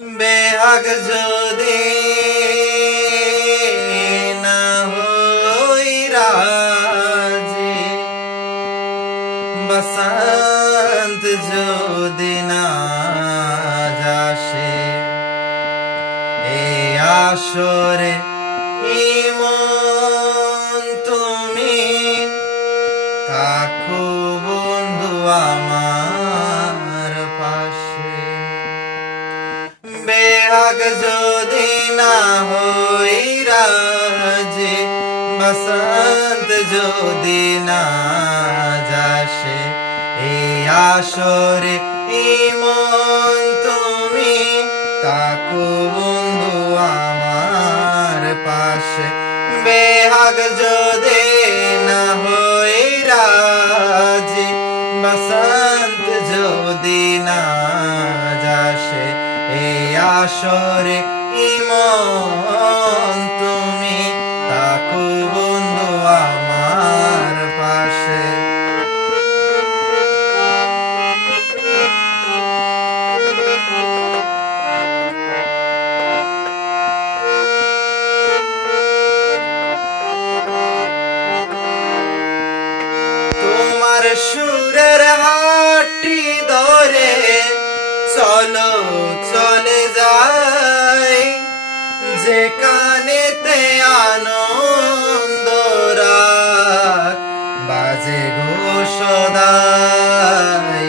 বেহাগ যদি না হই রাজি, বসন্ত যদি না যাসে, এই আসরে ইমন তুমি থাকো বন্ধু আমার পাশে। বেহাগ যদি না হই রাজি, বসন্ত যদি না যাসে, এই আসরে ইমন তুমি থাকো বন্ধু আমার পাশে। বেহাগ যদি না হই রাজি, বসন্ত যদি না যাসে, এই আসরে ইমন তুমি থাকো বন্ধু আমার পাশে। তোমার সুরের হাটি ধরে চলো চলে যাই, যেখানেতে আনন্দ রাগ বাজে গো সদাই।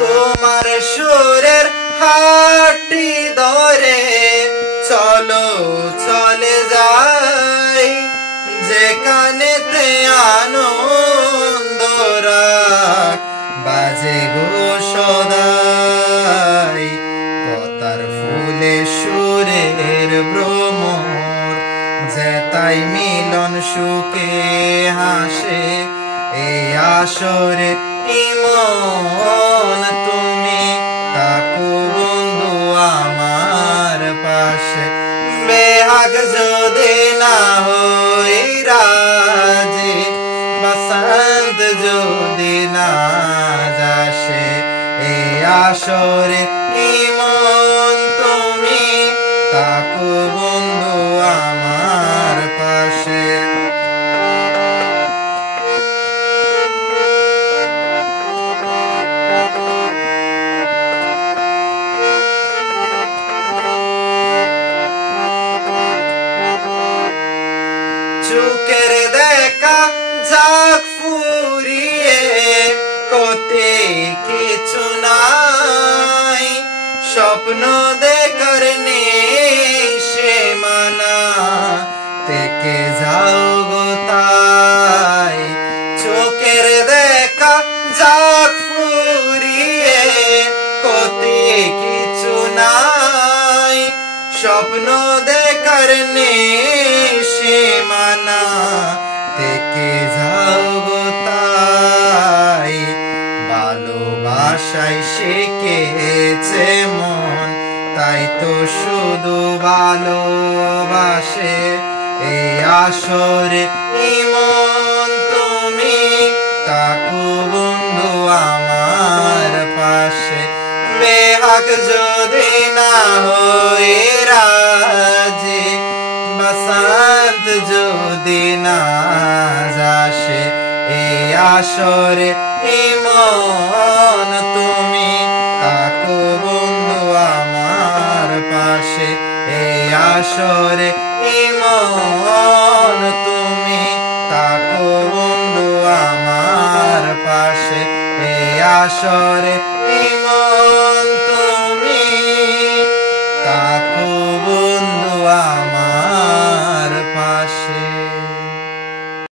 তোমার সুরের হাটি ধরে চলো চলে যাই, যেখানেতে আনন্দ রাগ বাজে গো সদাই। পতার ফুলে সুরের ভ্রমর, যেতাই মিলন সুখে হাসে, এই আসরে ইমন তুমি থাকো বন্ধু আমার পাশে। বেহাগ যদি না হই রাজি, বসন্ত যদি না যাসে, এই আসরে ইমন তুমি থাকো বন্ধু আমার পাশে। চোখের দেখা যাক ফুরিয়ে, কোতে কিছু নাই, স্বপ্ন দেখার নেই সে মানা, থেকে যাও গো তাই। চোখের দেখা যাক ফুরিয়ে, কোতে কিছু নাই, স্বপ্ন দেখার নেই সে মানা, থেকে যাও গো তাই। ভালোবাসায় শিখেছে মন, তাই তো শুধু ভালোবাসে, এই আসরে ইমন তুমি থাকো বন্ধু আমার পাশে। বেহাগ যদি না হই রাজি, বসন্ত যদি না যাসে, এই আসরে ইমন তুমি থাকো বন্ধু আমার পাশে। এই আসরে ইমন তুমি থাকো বন্ধু আমার পাশে। এই আসরে ইমন তুমি থাকো বন্ধু আমার